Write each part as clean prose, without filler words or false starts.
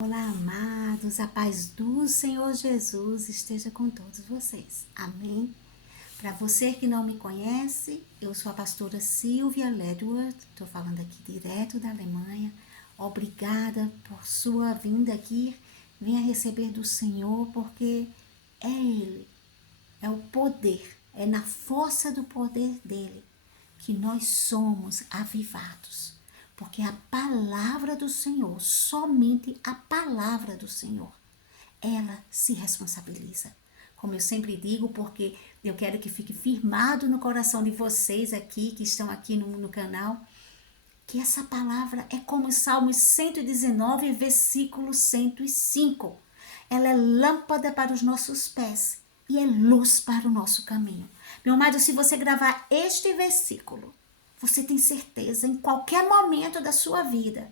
Olá, amados, a paz do Senhor Jesus esteja com todos vocês. Amém? Para você que não me conhece, eu sou a pastora Silvia Ledward, estou falando aqui direto da Alemanha. Obrigada por sua vinda aqui. Venha receber do Senhor, porque é Ele, é o poder, é na força do poder dEle que nós somos avivados. Porque a palavra do Senhor, somente a palavra do Senhor, ela se responsabiliza. Como eu sempre digo, porque eu quero que fique firmado no coração de vocês aqui, que estão aqui no canal, que essa palavra é como o Salmo 119, versículo 105. Ela é lâmpada para os nossos pés e é luz para o nosso caminho. Meu amado, se você gravar este versículo, você tem certeza em qualquer momento da sua vida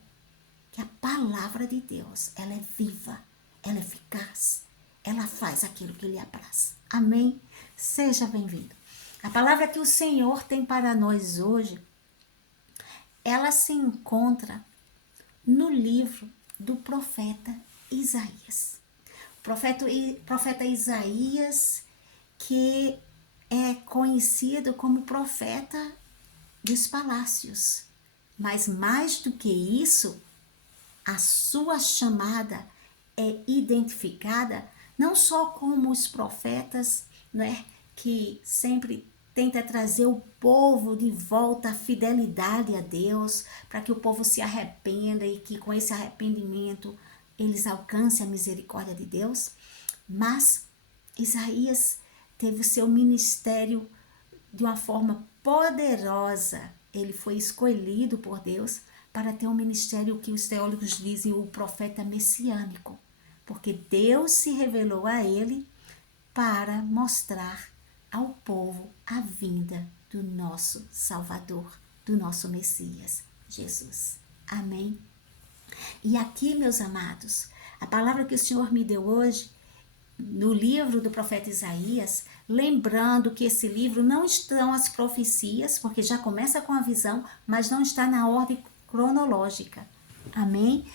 que a palavra de Deus, ela é viva, ela é eficaz, ela faz aquilo que lhe apraz. Amém? Seja bem-vindo. A palavra que o Senhor tem para nós hoje, ela se encontra no livro do profeta Isaías. O profeta Isaías, que é conhecido como profeta dos palácios. Mas mais do que isso, a sua chamada é identificada não só como os profetas, né, que sempre tenta trazer o povo de volta à fidelidade a Deus, para que o povo se arrependa e que com esse arrependimento eles alcancem a misericórdia de Deus, mas Isaías teve o seu ministério de uma forma poderosa. Ele foi escolhido por Deus para ter um ministério que os teólogos dizem o profeta messiânico, porque Deus se revelou a ele para mostrar ao povo a vinda do nosso Salvador, do nosso Messias, Jesus. Amém? E aqui, meus amados, a palavra que o Senhor me deu hoje, no livro do profeta Isaías, lembrando que esse livro não estão as profecias, porque já começa com a visão, mas não está na ordem cronológica. Amém?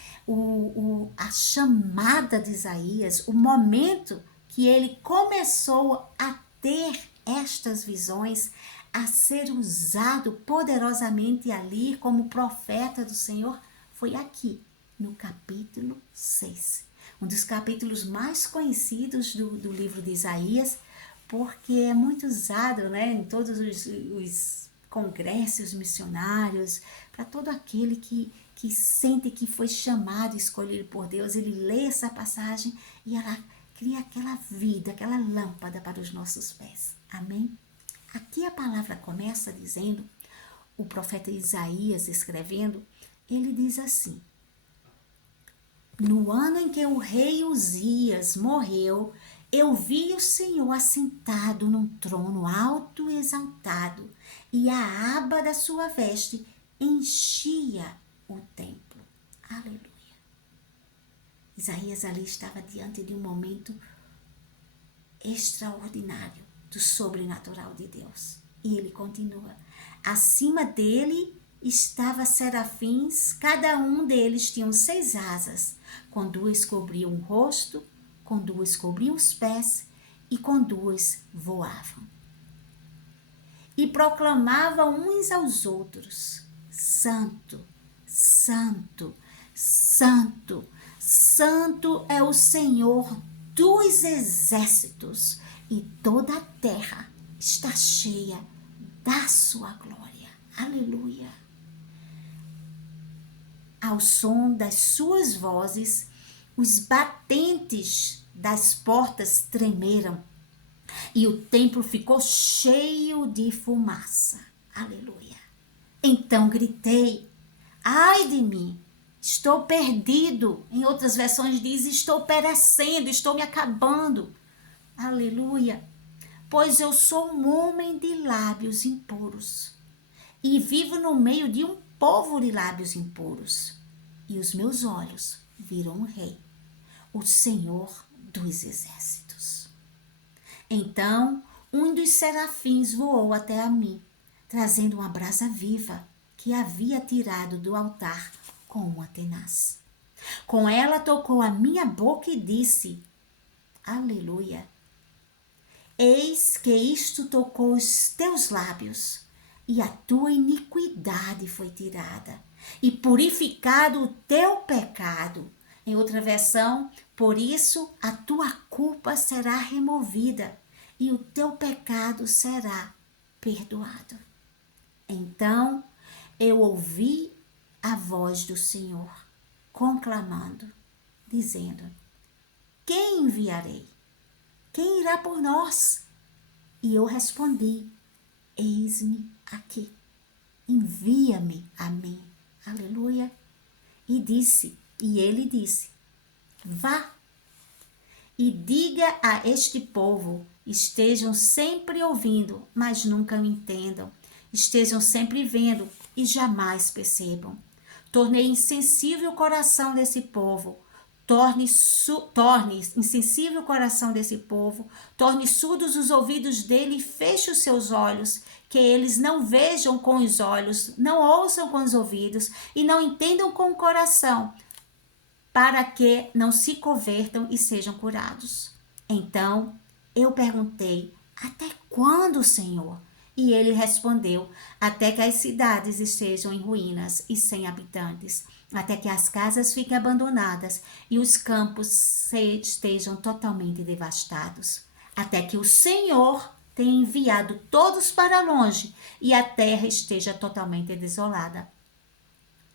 A chamada de Isaías, o momento que ele começou a ter estas visões, a ser usado poderosamente ali como profeta do Senhor, foi aqui, no capítulo 6. Um dos capítulos mais conhecidos do livro de Isaías, porque é muito usado, né, em todos os congressos missionários, para todo aquele que sente que foi chamado, escolhido por Deus. Ele lê essa passagem e ela cria aquela vida, aquela lâmpada para os nossos pés. Amém? Aqui a palavra começa dizendo, o profeta Isaías escrevendo, ele diz assim: no ano em que o rei Uzias morreu, eu vi o Senhor assentado num trono alto e exaltado, e a aba da sua veste enchia o templo. Aleluia. Isaías ali estava diante de um momento extraordinário do sobrenatural de Deus. E ele continua: acima dele estava serafins, cada um deles tinha 6 asas, com 2 cobriam o rosto, com 2 cobriam os pés e com 2 voavam. E proclamavam uns aos outros: Santo, Santo, Santo, Santo é o Senhor dos exércitos, e toda a terra está cheia da sua glória. Aleluia. Ao som das suas vozes, os batentes das portas tremeram e o templo ficou cheio de fumaça. Aleluia. Então gritei: ai de mim, estou perdido. Em outras versões diz: estou perecendo, estou me acabando. Aleluia. Pois eu sou um homem de lábios impuros e vivo no meio de um povo de lábios impuros. E os meus olhos viram o Rei, o Senhor dos exércitos. Então um dos serafins voou até a mim, trazendo uma brasa viva que havia tirado do altar com uma tenaz. Com ela tocou a minha boca e disse, aleluia, eis que isto tocou os teus lábios, e a tua iniquidade foi tirada, e purificado o teu pecado. Em outra versão, por isso a tua culpa será removida, e o teu pecado será perdoado. Então eu ouvi a voz do Senhor, conclamando, dizendo, quem enviarei? Quem irá por nós? E eu respondi, eis-me aqui, envia-me a mim. Aleluia. E ele disse, vá e diga a este povo, estejam sempre ouvindo, mas nunca me entendam, estejam sempre vendo e jamais percebam. Tornei insensível o coração desse povo, torne insensível o coração desse povo, torne surdos os ouvidos dele e feche os seus olhos, que eles não vejam com os olhos, não ouçam com os ouvidos e não entendam com o coração, para que não se convertam e sejam curados. Então eu perguntei, até quando, Senhor? E ele respondeu, até que as cidades estejam em ruínas e sem habitantes, até que as casas fiquem abandonadas e os campos estejam totalmente devastados, até que o Senhor tenha enviado todos para longe e a terra esteja totalmente desolada.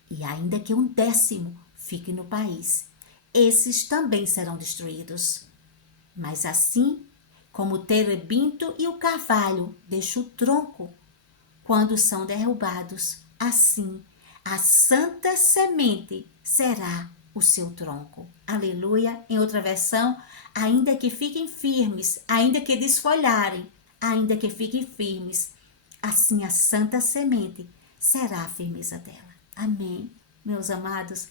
E ainda que 1/10 fique no país, esses também serão destruídos. Mas assim como o terebinto e o carvalho deixa o tronco quando são derrubados, assim a santa semente será o seu tronco. Aleluia. Em outra versão, ainda que fiquem firmes, ainda que desfolharem, ainda que fiquem firmes, assim a santa semente será a firmeza dela. Amém. Meus amados,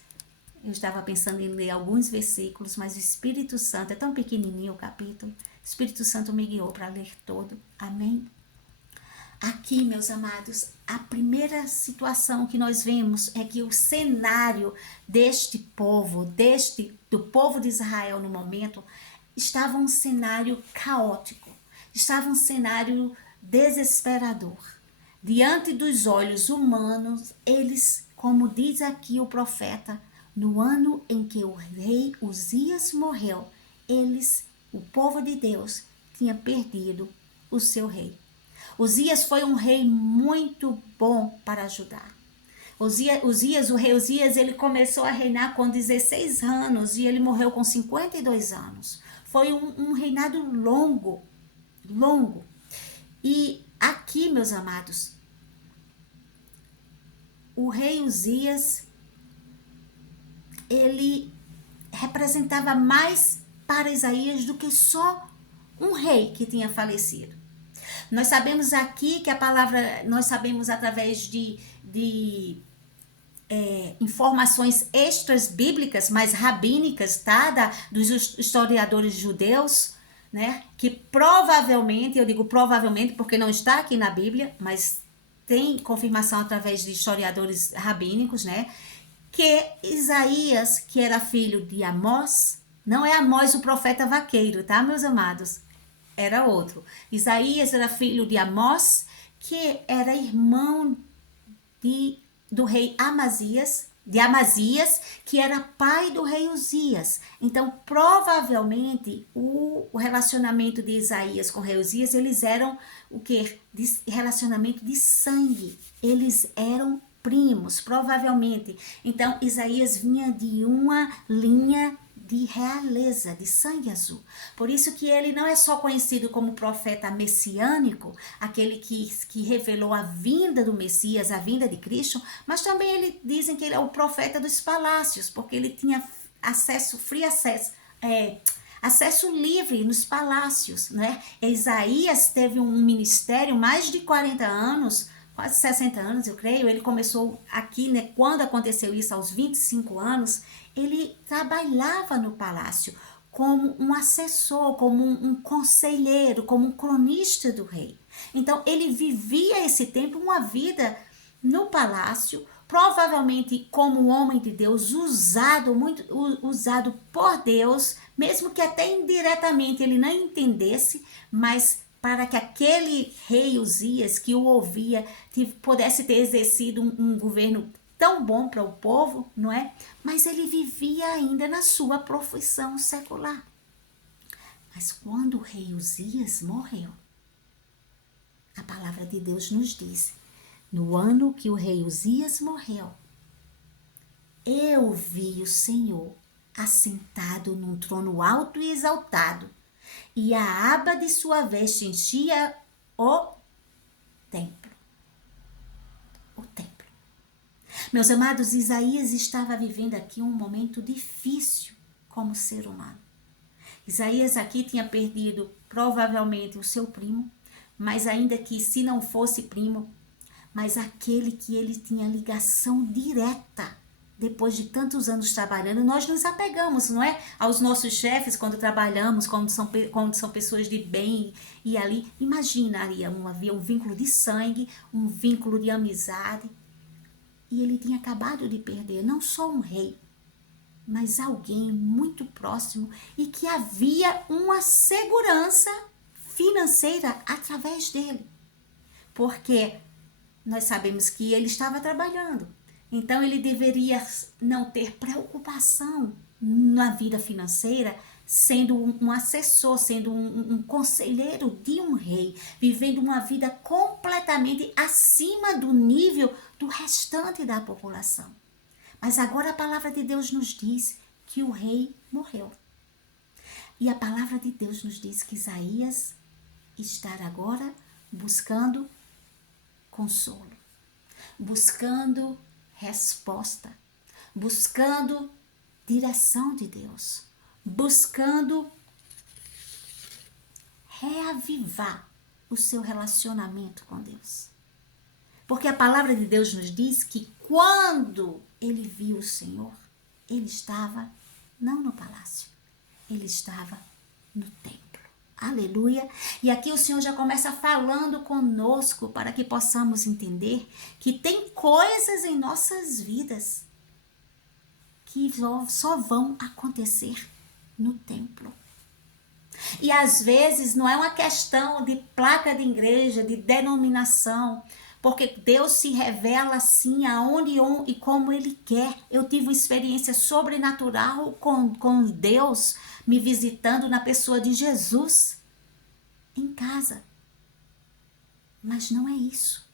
eu estava pensando em ler alguns versículos, mas o Espírito Santo, é tão pequenininho o capítulo, o Espírito Santo me guiou para ler todo. Amém? Aqui, meus amados, a primeira situação que nós vemos é que o cenário deste povo, do povo de Israel no momento, estava um cenário caótico, estava um cenário desesperador. Diante dos olhos humanos, eles, como diz aqui o profeta, no ano em que o rei Uzias morreu, o povo de Deus, tinha perdido o seu rei. Uzias foi um rei muito bom para ajudar. O rei Uzias, ele começou a reinar com 16 anos e ele morreu com 52 anos. Foi um reinado longo. E aqui, meus amados, o rei Uzias, ele representava mais para Isaías do que só um rei que tinha falecido. Nós sabemos aqui que a palavra, nós sabemos através de informações extras bíblicas, mais rabínicas, tá? Dos historiadores judeus, né? Que provavelmente, eu digo provavelmente porque não está aqui na Bíblia, mas tem confirmação através de historiadores rabínicos, né? Que Isaías, que era filho de Amós, não é Amós o profeta vaqueiro, tá, meus amados? Era outro. Isaías era filho de Amós, que era irmão do rei Amazias, que era pai do rei Uzias. Então, provavelmente, o relacionamento de Isaías com o rei Uzias, eles eram o quê? Relacionamento de sangue. Eles eram primos, provavelmente. Então, Isaías vinha de uma linha de realeza, de sangue azul. Por isso que ele não é só conhecido como profeta messiânico, aquele que revelou a vinda do Messias, a vinda de Cristo, mas também dizem que ele é o profeta dos palácios, porque ele tinha acesso livre nos palácios, né? Isaías teve um ministério mais de 40 anos, quase 60 anos, eu creio. Ele começou aqui, né, quando aconteceu isso, aos 25 anos, ele trabalhava no palácio como um assessor, como um conselheiro, como um cronista do rei. Então, ele vivia esse tempo uma vida no palácio provavelmente como homem de Deus, usado por Deus, mesmo que até indiretamente ele não entendesse, mas para que aquele rei Uzias que o ouvia pudesse ter exercido um governo tão bom para o povo, não é? Mas ele vivia ainda na sua profissão secular. Mas quando o rei Uzias morreu, a palavra de Deus nos diz: no ano que o rei Uzias morreu, eu vi o Senhor assentado num trono alto e exaltado, e a aba de sua veste enchia o templo. O templo. Meus amados, Isaías estava vivendo aqui um momento difícil como ser humano. Isaías aqui tinha perdido provavelmente o seu primo, mas ainda que se não fosse primo, mas aquele que ele tinha ligação direta. Depois de tantos anos trabalhando, nós nos apegamos, não é? Aos nossos chefes quando trabalhamos, quando são pessoas de bem e ali. Imaginaria, havia um vínculo de sangue, um vínculo de amizade. E ele tinha acabado de perder não só um rei, mas alguém muito próximo e que havia uma segurança financeira através dele. Porque nós sabemos que ele estava trabalhando. Então ele deveria não ter preocupação na vida financeira, sendo um assessor, sendo um conselheiro de um rei, vivendo uma vida completamente acima do nível do restante da população. Mas agora a palavra de Deus nos diz que o rei morreu. E a palavra de Deus nos diz que Isaías está agora buscando consolo, buscando resposta, buscando direção de Deus, buscando reavivar o seu relacionamento com Deus. Porque a palavra de Deus nos diz que quando ele viu o Senhor, ele estava não no palácio, ele estava no templo. Aleluia. E aqui o Senhor já começa falando conosco para que possamos entender que tem coisas em nossas vidas que só vão acontecer no templo. E às vezes não é uma questão de placa de igreja, de denominação, porque Deus se revela assim aonde e como Ele quer. Eu tive uma experiência sobrenatural com Deus me visitando na pessoa de Jesus em casa. Mas não é isso.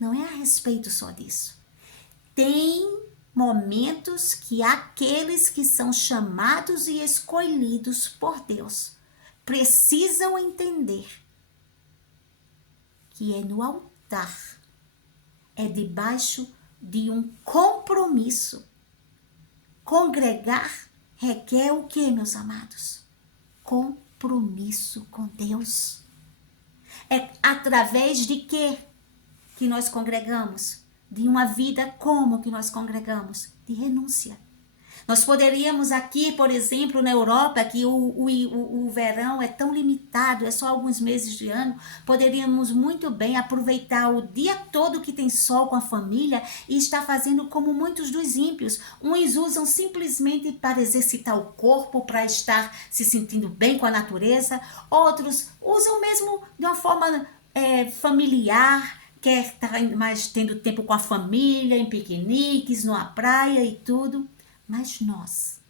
Não é a respeito só disso. Tem momentos que aqueles que são chamados e escolhidos por Deus precisam entender que é no altar, é debaixo de um compromisso. Congregar requer o que, meus amados? Compromisso com Deus. É através de quê que nós congregamos? De uma vida como que nós congregamos? De renúncia. Nós poderíamos aqui, por exemplo, na Europa, que o verão é tão limitado, é só alguns meses de ano, poderíamos muito bem aproveitar o dia todo que tem sol com a família e estar fazendo como muitos dos ímpios. Uns usam simplesmente para exercitar o corpo, para estar se sentindo bem com a natureza, outros usam mesmo de uma forma familiar, quer estar mais tendo tempo com a família, em piqueniques, numa praia e tudo. Mas nós,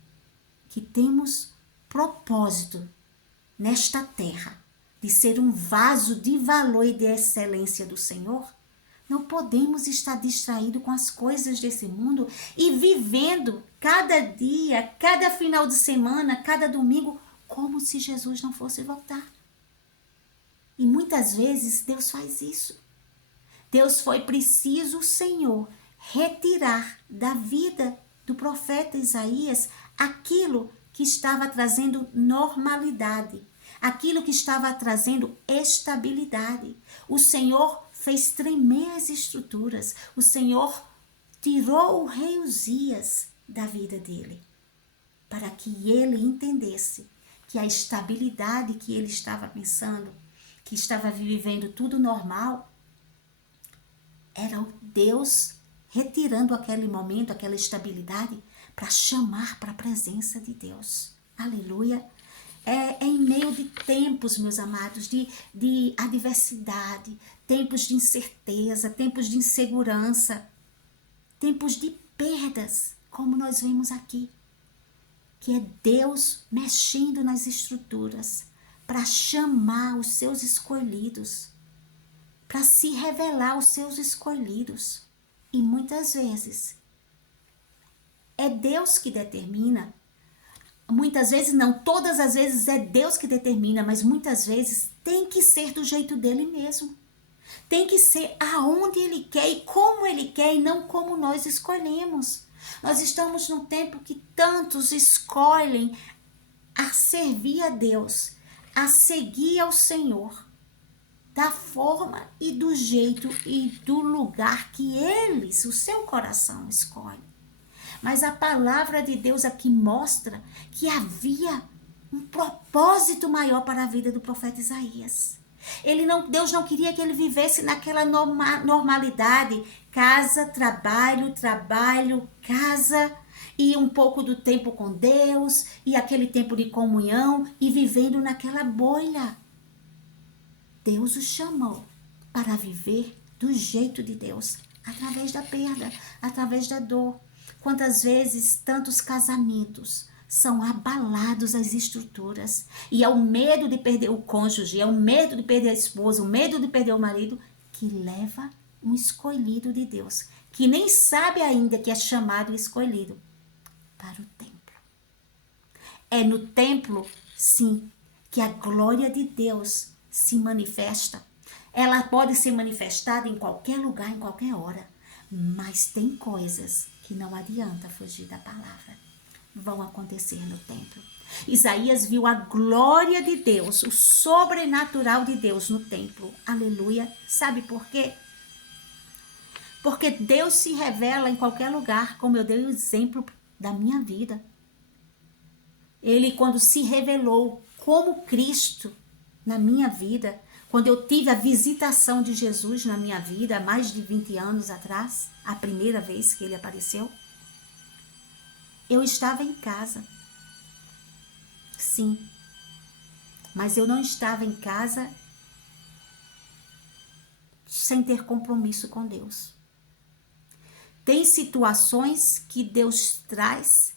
que temos propósito nesta terra, de ser um vaso de valor e de excelência do Senhor, não podemos estar distraídos com as coisas desse mundo e vivendo cada dia, cada final de semana, cada domingo, como se Jesus não fosse voltar. E muitas vezes Deus faz isso. Deus foi preciso, o Senhor, retirar da vida do profeta Isaías aquilo que estava trazendo normalidade, aquilo que estava trazendo estabilidade. O Senhor fez tremer as estruturas, o Senhor tirou o rei Uzias da vida dele, para que ele entendesse que a estabilidade que ele estava pensando, que estava vivendo tudo normal, era o Deus retirando aquele momento, aquela estabilidade, para chamar para a presença de Deus. Aleluia. É em meio de tempos, meus amados, de adversidade, tempos de incerteza, tempos de insegurança, tempos de perdas, como nós vemos aqui, que é Deus mexendo nas estruturas para chamar os seus escolhidos, para se revelar aos seus escolhidos. E muitas vezes é Deus que determina. Muitas vezes não, todas as vezes é Deus que determina, mas muitas vezes tem que ser do jeito dele mesmo. Tem que ser aonde ele quer e como ele quer e não como nós escolhemos. Nós estamos num tempo que tantos escolhem a servir a Deus, a seguir ao Senhor, da forma e do jeito e do lugar que eles, o seu coração, escolhe. Mas a palavra de Deus aqui mostra que havia um propósito maior para a vida do profeta Isaías. Deus não queria que ele vivesse naquela normalidade, casa, trabalho, casa, e um pouco do tempo com Deus, e aquele tempo de comunhão, e vivendo naquela bolha. Deus o chamou para viver do jeito de Deus, através da perda, através da dor. Quantas vezes tantos casamentos são abalados as estruturas, e é o medo de perder o cônjuge, é o medo de perder a esposa, o medo de perder o marido, que leva um escolhido de Deus, que nem sabe ainda que é chamado e escolhido, para o templo. É no templo, sim, que a glória de Deus se manifesta. Ela pode ser manifestada em qualquer lugar, em qualquer hora, mas tem coisas que não adianta fugir da palavra. Vão acontecer no templo. Isaías viu a glória de Deus, o sobrenatural de Deus no templo. Aleluia. Sabe por quê? Porque Deus se revela em qualquer lugar, como eu dei o exemplo da minha vida. Ele, quando se revelou como Cristo na minha vida, quando eu tive a visitação de Jesus na minha vida, há mais de 20 anos atrás, a primeira vez que ele apareceu, eu estava em casa. Sim, mas eu não estava em casa sem ter compromisso com Deus. Tem situações que Deus traz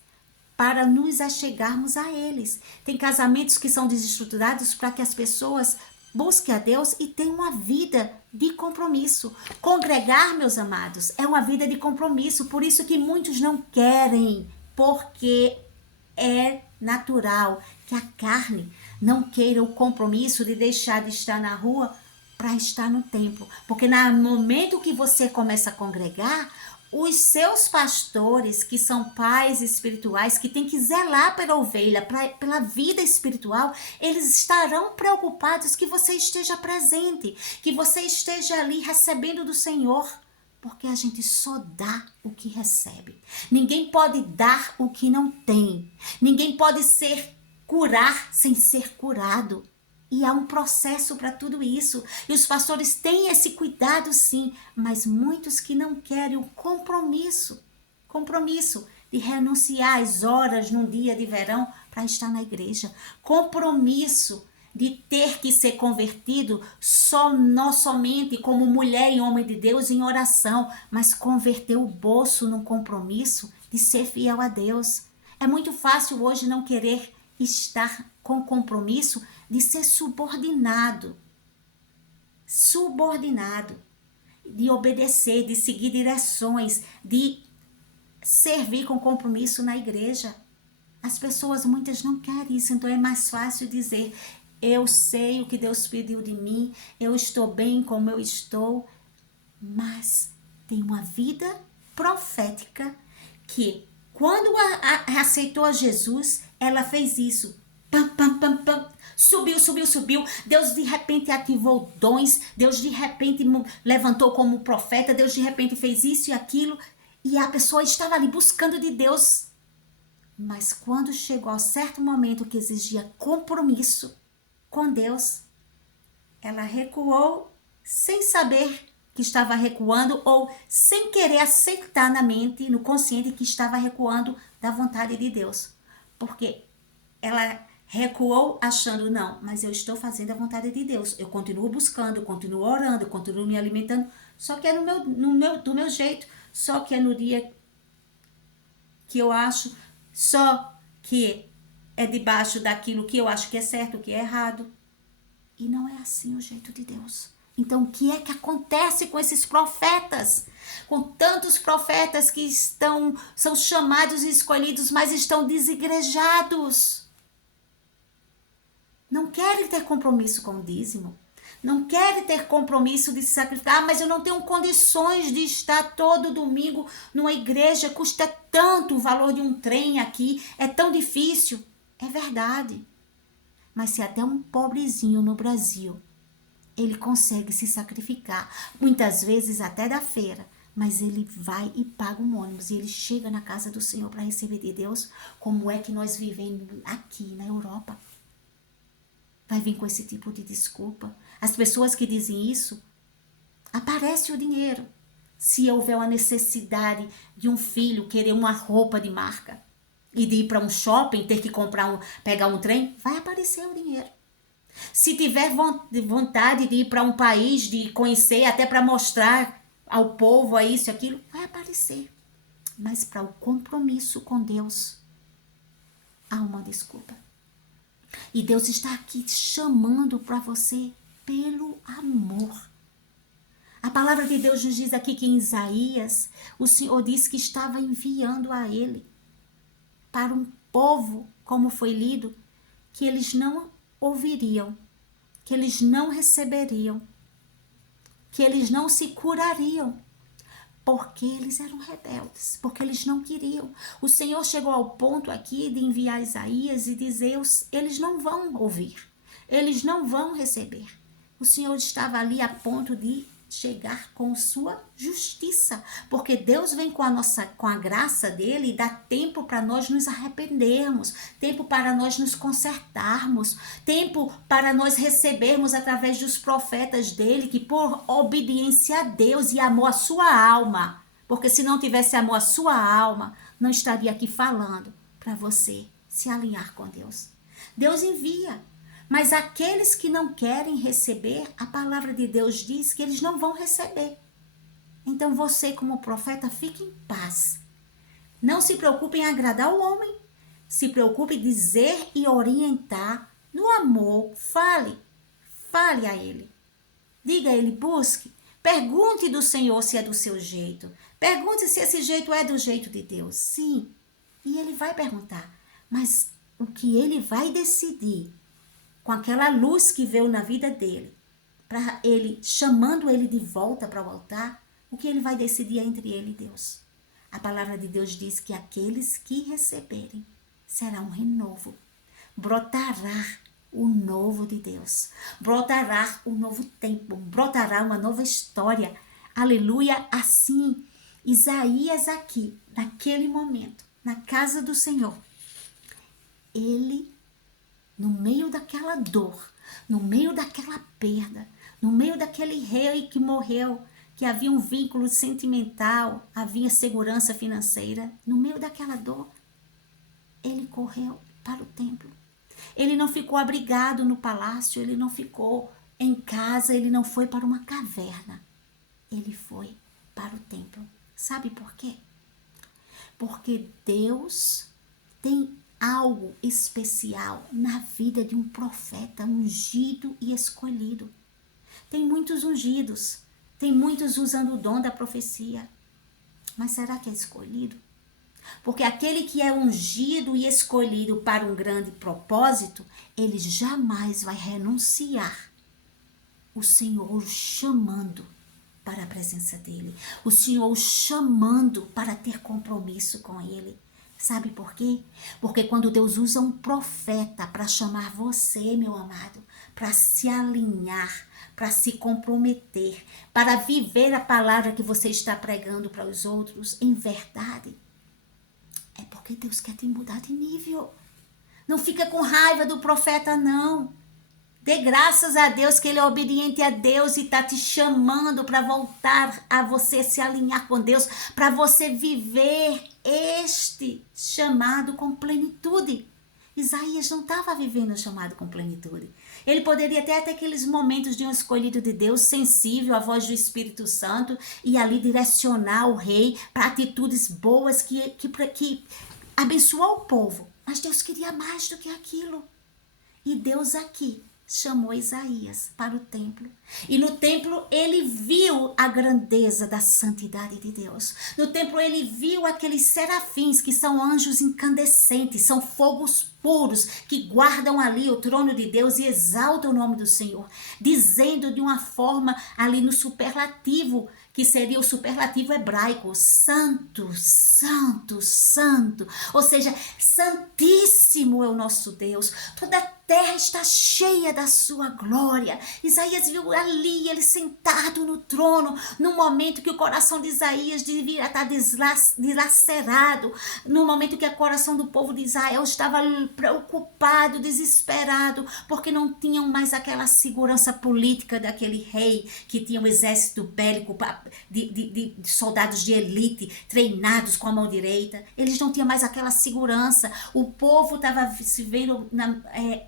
para nos achegarmos a eles. Tem casamentos que são desestruturados para que as pessoas busquem a Deus e tenham uma vida de compromisso. Congregar, meus amados, é uma vida de compromisso. Por isso que muitos não querem, porque é natural que a carne não queira o compromisso de deixar de estar na rua para estar no templo. Porque no momento que você começa a congregar, os seus pastores, que são pais espirituais, que têm que zelar pela ovelha, pela vida espiritual, eles estarão preocupados que você esteja presente, que você esteja ali recebendo do Senhor, porque a gente só dá o que recebe. Ninguém pode dar o que não tem. Ninguém pode curar sem ser curado. E há um processo para tudo isso. E os pastores têm esse cuidado, sim, mas muitos que não querem o compromisso de renunciar às horas num dia de verão para estar na igreja. Compromisso de ter que ser convertido não somente como mulher e homem de Deus em oração, mas converter o bolso num compromisso de ser fiel a Deus. É muito fácil hoje não querer estar com compromisso de ser subordinado, de obedecer, de seguir direções, de servir com compromisso na igreja. As pessoas, muitas não querem isso, então é mais fácil dizer: eu sei o que Deus pediu de mim, eu estou bem como eu estou, mas tem uma vida profética que, quando aceitou a Jesus, ela fez isso. Pam, pam, pam, pam. Subiu. Deus de repente ativou dons. Deus de repente levantou como profeta. Deus de repente fez isso e aquilo. E a pessoa estava ali buscando de Deus. Mas quando chegou ao certo momento que exigia compromisso com Deus, ela recuou sem saber que estava recuando ou sem querer aceitar na mente, no consciente, que estava recuando da vontade de Deus. Porque ela recuou achando, não, mas eu estou fazendo a vontade de Deus. Eu continuo buscando, eu continuo orando, eu continuo me alimentando. Só que é do meu jeito. Só que é no dia que eu acho, só que é debaixo daquilo que eu acho que é certo, que é errado. E não é assim o jeito de Deus. Então, o que é que acontece com esses profetas? Com tantos profetas que são chamados e escolhidos, mas estão desigrejados. Não querem ter compromisso com o dízimo. Não querem ter compromisso de se sacrificar. Mas eu não tenho condições de estar todo domingo numa igreja. Custa tanto o valor de um trem aqui. É tão difícil. É verdade. Mas se até um pobrezinho no Brasil, ele consegue se sacrificar, muitas vezes até da feira, mas ele vai e paga um ônibus, e ele chega na casa do Senhor para receber de Deus, como é que nós vivemos aqui na Europa? Vai vir com esse tipo de desculpa. As pessoas que dizem isso, aparece o dinheiro. Se houver uma necessidade de um filho querer uma roupa de marca, e de ir para um shopping, ter que pegar um trem, vai aparecer o dinheiro. Se tiver vontade de ir para um país, de conhecer, até para mostrar ao povo a isso e aquilo, vai aparecer. Mas para o compromisso com Deus, há uma desculpa. E Deus está aqui chamando para você pelo amor. A palavra de Deus nos diz aqui que em Isaías, o Senhor disse que estava enviando a ele para um povo, como foi lido, que eles não ouviriam, que eles não receberiam, que eles não se curariam, porque eles eram rebeldes, porque eles não queriam. O Senhor chegou ao ponto aqui de enviar Isaías e dizer, eles não vão ouvir, eles não vão receber. O Senhor estava ali a ponto de chegar com sua justiça, porque Deus vem com a graça dele e dá tempo para nós nos arrependermos, tempo para nós nos consertarmos, tempo para nós recebermos através dos profetas dele, que por obediência a Deus e amor à sua alma, porque se não tivesse amor à sua alma, não estaria aqui falando para você se alinhar com Deus. Deus envia. Mas aqueles que não querem receber, a palavra de Deus diz que eles não vão receber. Então você, como profeta, fique em paz. Não se preocupe em agradar o homem. Se preocupe em dizer e orientar no amor. Fale a ele. Diga a ele, busque. Pergunte do Senhor se é do seu jeito. Pergunte se esse jeito é do jeito de Deus. Sim. E ele vai perguntar. Mas o que ele vai decidir, com aquela luz que veio na vida dele, para ele, chamando ele de volta para o altar, o que ele vai decidir é entre ele e Deus. A palavra de Deus diz que aqueles que receberem será um renovo. Brotará o novo de Deus. Brotará um novo tempo. Brotará uma nova história. Aleluia. Assim, Isaías aqui, naquele momento, na casa do Senhor, ele, no meio daquela dor, no meio daquela perda, no meio daquele rei que morreu, que havia um vínculo sentimental, havia segurança financeira, no meio daquela dor, ele correu para o templo. Ele não ficou abrigado no palácio, ele não ficou em casa, ele não foi para uma caverna. Ele foi para o templo. Sabe por quê? Porque Deus tem algo especial na vida de um profeta ungido e escolhido. Tem muitos ungidos, tem muitos usando o dom da profecia. Mas será que é escolhido? Porque aquele que é ungido e escolhido para um grande propósito, ele jamais vai renunciar. O Senhor o chamando para a presença dele. O Senhor o chamando para ter compromisso com ele. Sabe por quê? Porque quando Deus usa um profeta para chamar você, meu amado, para se alinhar, para se comprometer, para viver a palavra que você está pregando para os outros em verdade, é porque Deus quer te mudar de nível. Não fica com raiva do profeta, não. Dê graças a Deus que ele é obediente a Deus e está te chamando para voltar a você se alinhar com Deus, para você viver este chamado com plenitude. Isaías não estava vivendo o chamado com plenitude. Ele poderia até ter aqueles momentos de um escolhido de Deus, sensível à voz do Espírito Santo, e ali direcionar o rei para atitudes boas que abençoou o povo. Mas Deus queria mais do que aquilo. E Deus aqui chamou Isaías para o templo. E no templo ele viu a grandeza da santidade de Deus. No templo ele viu aqueles serafins que são anjos incandescentes, são fogos puros que guardam ali o trono de Deus e exaltam o nome do Senhor, dizendo de uma forma ali no superlativo, que seria o superlativo hebraico, santo, santo, santo, ou seja, santíssimo é o nosso Deus, toda a terra está cheia da sua glória. Isaías viu ali ele sentado no trono, no momento que o coração de Isaías devia estar dilacerado, no momento que o coração do povo de Israel estava preocupado, desesperado, porque não tinham mais aquela segurança política daquele rei que tinha um exército bélico de soldados de elite treinados com a mão direita. Eles não tinham mais aquela segurança. O povo estava se vendo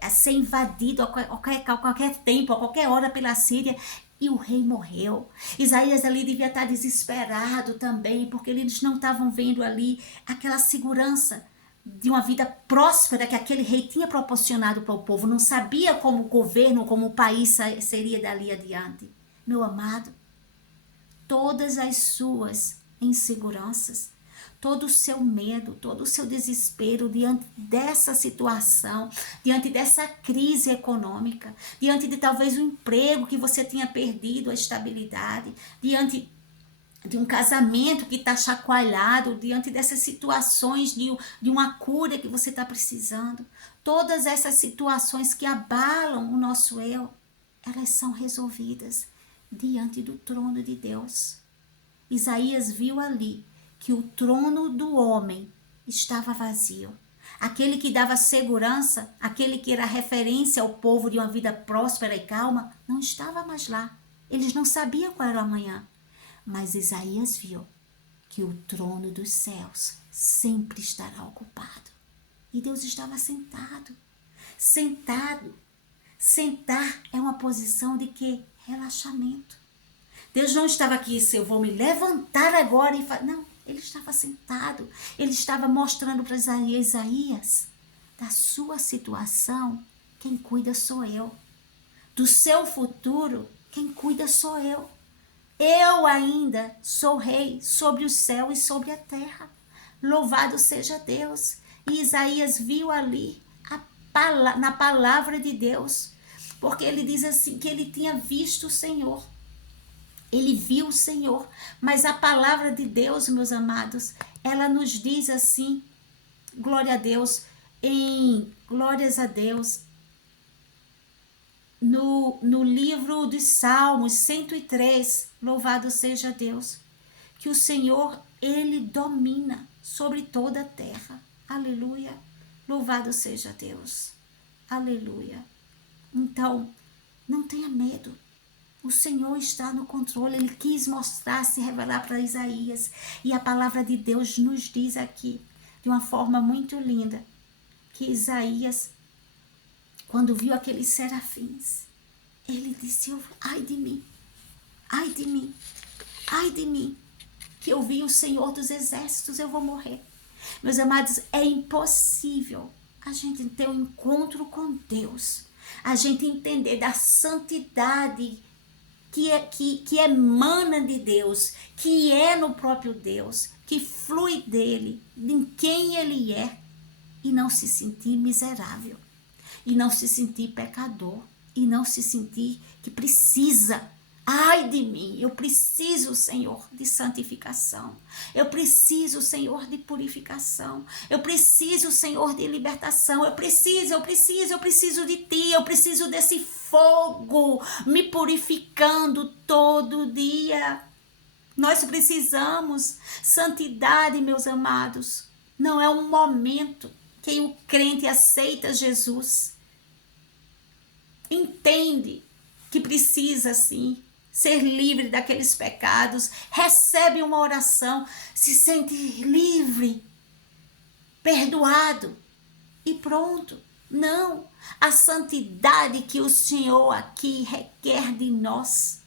a ser invadido a qualquer tempo, a qualquer hora pela Síria. E o rei morreu. Isaías ali devia estar desesperado também, porque eles não estavam vendo ali aquela segurança de uma vida próspera que aquele rei tinha proporcionado para o povo. Não sabia como o governo, como o país seria dali adiante. Meu amado, todas as suas inseguranças, todo o seu medo, todo o seu desespero diante dessa situação, diante dessa crise econômica, diante de talvez o emprego que você tinha perdido, a estabilidade, diante de um casamento que está chacoalhado, diante dessas situações de uma cura que você está precisando, todas essas situações que abalam o nosso eu, elas são resolvidas diante do trono de Deus. Isaías viu ali que o trono do homem estava vazio. Aquele que dava segurança, aquele que era referência ao povo de uma vida próspera e calma, não estava mais lá. Eles não sabiam qual era o amanhã. Mas Isaías viu que o trono dos céus sempre estará ocupado. E Deus estava sentado. Sentado. Sentar é uma posição de quê? Relaxamento. Deus não estava aqui, se eu vou me levantar agora e fazer. Não, ele estava sentado. Ele estava mostrando para Isaías, da sua situação, quem cuida sou eu. Do seu futuro, quem cuida sou eu. Eu ainda sou rei sobre o céu e sobre a terra. Louvado seja Deus. E Isaías viu ali na palavra de Deus, porque ele diz assim, que ele tinha visto o Senhor. Ele viu o Senhor, mas a palavra de Deus, meus amados, ela nos diz assim, glória a Deus, glórias a Deus, no livro dos Salmos 103, louvado seja Deus, que o Senhor, ele domina sobre toda a terra. Aleluia. Louvado seja Deus. Aleluia. Então, não tenha medo. O Senhor está no controle. Ele quis mostrar, se revelar para Isaías. E a palavra de Deus nos diz aqui, de uma forma muito linda, que Isaías, quando viu aqueles serafins, ele disse, ai de mim, ai de mim, ai de mim, que eu vi o Senhor dos exércitos, eu vou morrer. Meus amados, é impossível a gente ter um encontro com Deus, a gente entender da santidade que emana de Deus, que é no próprio Deus, que flui dele, em quem ele é, e não se sentir miserável, e não se sentir pecador, e não se sentir que precisa. Ai de mim, eu preciso, Senhor, de santificação. Eu preciso, Senhor, de purificação. Eu preciso, Senhor, de libertação. Eu preciso de Ti. Eu preciso desse fogo me purificando todo dia. Nós precisamos. Santidade, meus amados, não é um momento que o crente aceita Jesus. entende que precisa sim ser livre daqueles pecados, recebe uma oração, se sente livre, perdoado e pronto. Não, a santidade que o Senhor aqui requer de nós,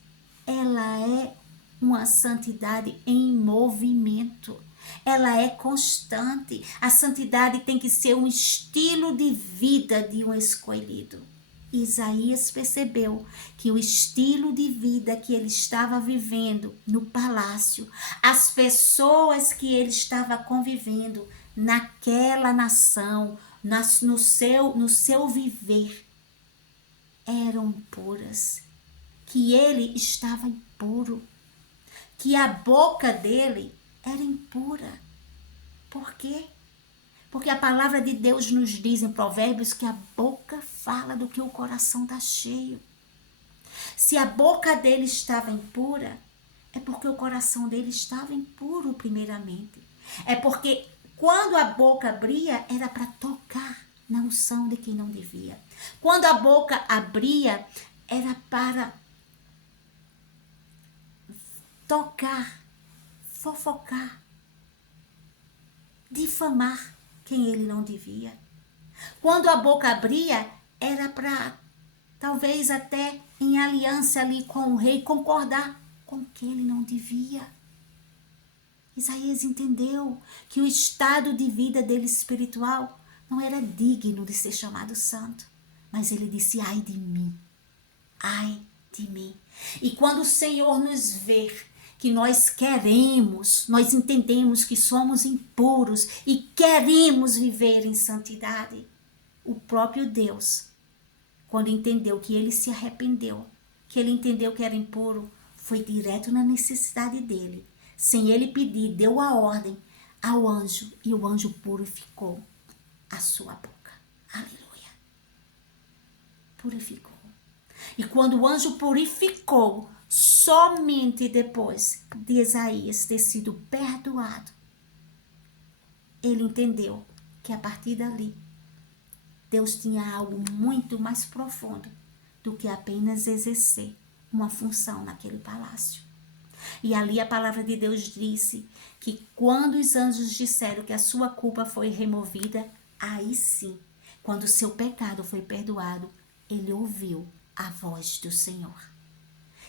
ela é uma santidade em movimento. Ela é constante. A santidade tem que ser um estilo de vida de um escolhido. Isaías percebeu que o estilo de vida que ele estava vivendo no palácio, as pessoas que ele estava convivendo naquela nação, no seu viver, eram puras, que ele estava impuro, que a boca dele era impura. Por quê? Porque a palavra de Deus nos diz em Provérbios que a boca fala do que o coração está cheio. Se a boca dele estava impura, é porque o coração dele estava impuro primeiramente. É porque quando a boca abria, era para tocar na unção de quem não devia. Quando a boca abria, era para tocar, fofocar, difamar quem ele não devia. Quando a boca abria, era para, talvez até em aliança ali com o rei, concordar com o que ele não devia. Isaías entendeu que o estado de vida dele espiritual não era digno de ser chamado santo. Mas ele disse, ai de mim, ai de mim. E quando o Senhor nos vê, que nós queremos, nós entendemos que somos impuros e queremos viver em santidade, o próprio Deus, quando entendeu que ele se arrependeu, que ele entendeu que era impuro, foi direto na necessidade dele. Sem ele pedir, deu a ordem ao anjo e o anjo purificou a sua boca. Aleluia. Purificou. E quando o anjo purificou, somente depois de Isaías ter sido perdoado, ele entendeu que a partir dali, Deus tinha algo muito mais profundo do que apenas exercer uma função naquele palácio. E ali a palavra de Deus disse que quando os anjos disseram que a sua culpa foi removida, aí sim, quando o seu pecado foi perdoado, ele ouviu a voz do Senhor.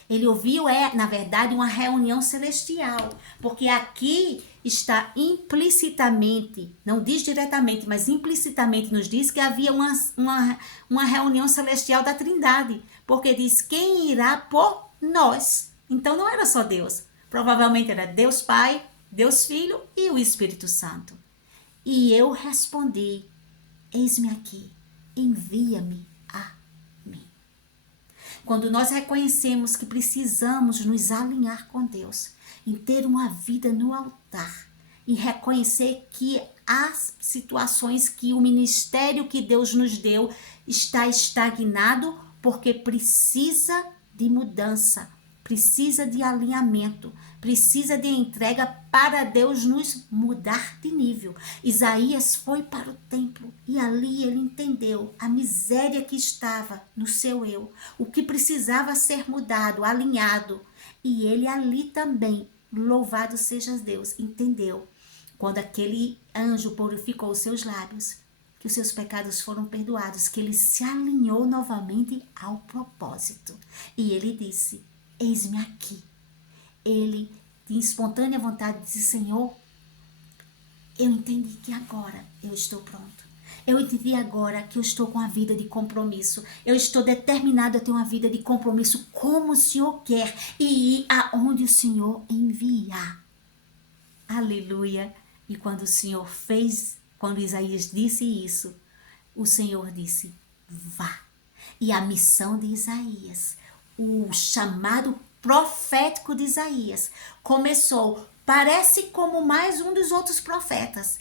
Ele ouviu, na verdade, uma reunião celestial, porque aqui está implicitamente, não diz diretamente, mas implicitamente nos diz que havia uma reunião celestial da Trindade, porque diz, quem irá por nós? Então não era só Deus, provavelmente era Deus Pai, Deus Filho e o Espírito Santo. E eu respondi, eis-me aqui, envia-me a mim. Quando nós reconhecemos que precisamos nos alinhar com Deus, em ter uma vida no altar, e reconhecer que há situações que o ministério que Deus nos deu está estagnado porque precisa de mudança, precisa de alinhamento, precisa de entrega para Deus nos mudar de nível. Isaías foi para o templo e ali ele entendeu a miséria que estava no seu eu, o que precisava ser mudado, alinhado. E ele ali também, louvado seja Deus, entendeu, quando aquele anjo purificou os seus lábios, que os seus pecados foram perdoados, que ele se alinhou novamente ao propósito. E ele disse, eis-me aqui. Ele, de espontânea vontade, disse, Senhor, eu entendi que agora eu estou pronto. Eu entendi agora que eu estou com a vida de compromisso. Eu estou determinado a ter uma vida de compromisso como o Senhor quer e ir aonde o Senhor enviar. Aleluia. E quando o Senhor fez, quando Isaías disse isso, o Senhor disse, vá. E a missão de Isaías, o chamado profético de Isaías, começou, parece como mais um dos outros profetas,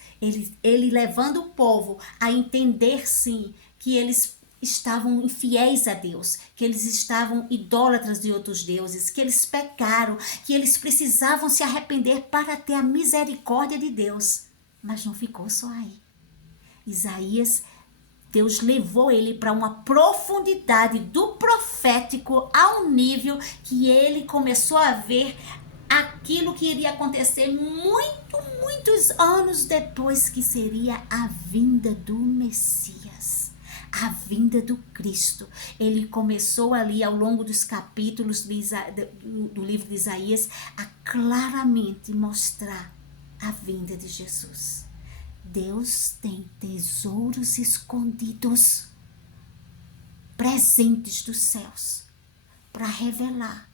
ele levando o povo a entender sim, que eles estavam infiéis a Deus, que eles estavam idólatras de outros deuses, que eles pecaram, que eles precisavam se arrepender para ter a misericórdia de Deus. Mas não ficou só aí. Isaías Deus levou ele para uma profundidade do profético ao nível que ele começou a ver aquilo que iria acontecer muitos anos depois, que seria a vinda do Messias, a vinda do Cristo. Ele começou ali ao longo dos capítulos do livro de Isaías a claramente mostrar a vinda de Jesus. Deus tem tesouros escondidos, presentes dos céus, para revelar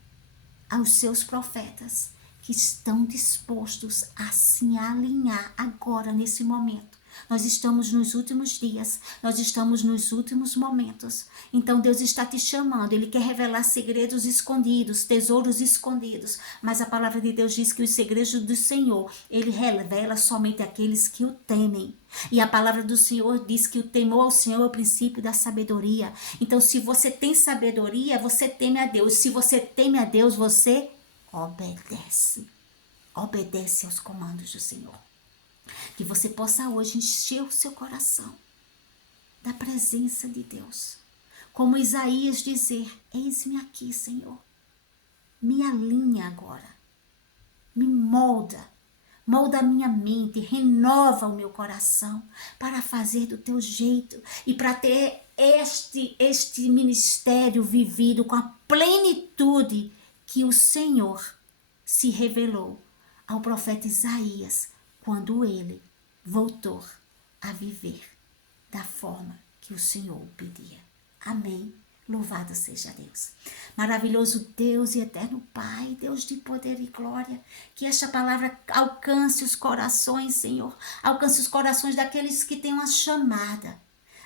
aos seus profetas que estão dispostos a se alinhar agora, nesse momento. Nós estamos nos últimos dias, nós estamos nos últimos momentos. Então Deus está te chamando, Ele quer revelar segredos escondidos, tesouros escondidos. Mas a palavra de Deus diz que os segredos do Senhor, Ele revela somente àqueles que o temem. E a palavra do Senhor diz que o temor ao Senhor é o princípio da sabedoria. Então, se você tem sabedoria, você teme a Deus. Se você teme a Deus, você obedece. Obedece aos comandos do Senhor. Que você possa hoje encher o seu coração da presença de Deus. Como Isaías dizer: eis-me aqui, Senhor. Me alinha agora. Me molda. Molda a minha mente, renova o meu coração para fazer do teu jeito e para ter este ministério vivido com a plenitude que o Senhor se revelou ao profeta Isaías quando ele voltou a viver da forma que o Senhor pedia. Amém. Louvado seja Deus. Maravilhoso Deus e eterno Pai, Deus de poder e glória, que esta palavra alcance os corações, Senhor. Alcance os corações daqueles que têm uma chamada.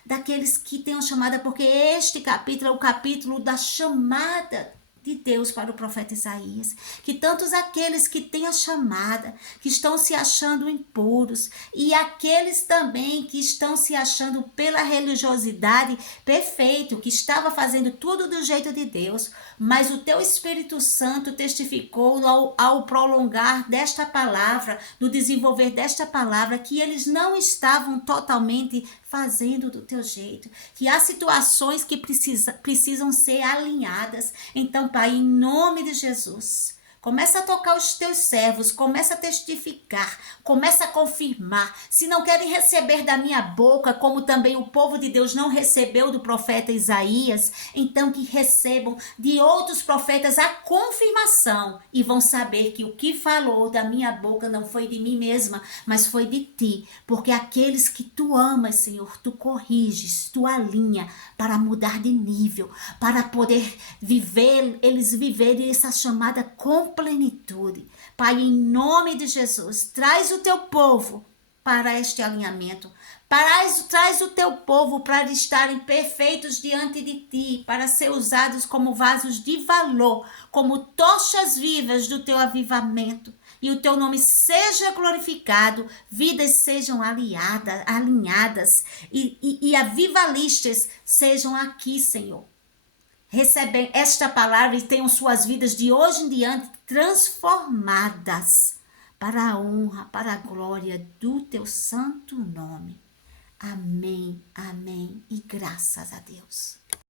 Daqueles que têm uma chamada, porque este capítulo é o capítulo da chamada de Deus para o profeta Isaías. Que tantos aqueles que têm a chamada, que estão se achando impuros, e aqueles também que estão se achando pela religiosidade perfeito, que estava fazendo tudo do jeito de Deus, mas o teu Espírito Santo testificou ao prolongar desta palavra, no desenvolver desta palavra, que eles não estavam totalmente fazendo do teu jeito, que há situações que precisam ser alinhadas. Então, Pai, em nome de Jesus, começa a tocar os teus servos, começa a testificar, começa a confirmar. Se não querem receber da minha boca, como também o povo de Deus não recebeu do profeta Isaías, então que recebam de outros profetas a confirmação e vão saber que o que falou da minha boca não foi de mim mesma, mas foi de ti, porque aqueles que tu amas, Senhor, tu corriges, tu alinha para mudar de nível, para poder viver, eles viverem essa chamada com plenitude. Pai, em nome de Jesus, traz o teu povo para este alinhamento. Traz o teu povo para estarem perfeitos diante de ti, para ser usados como vasos de valor, como tochas vivas do teu avivamento. E o teu nome seja glorificado, vidas sejam alinhadas e avivalistas sejam aqui, Senhor. Recebem esta palavra e tenham suas vidas de hoje em diante transformadas para a honra, para a glória do teu santo nome. Amém, amém e graças a Deus.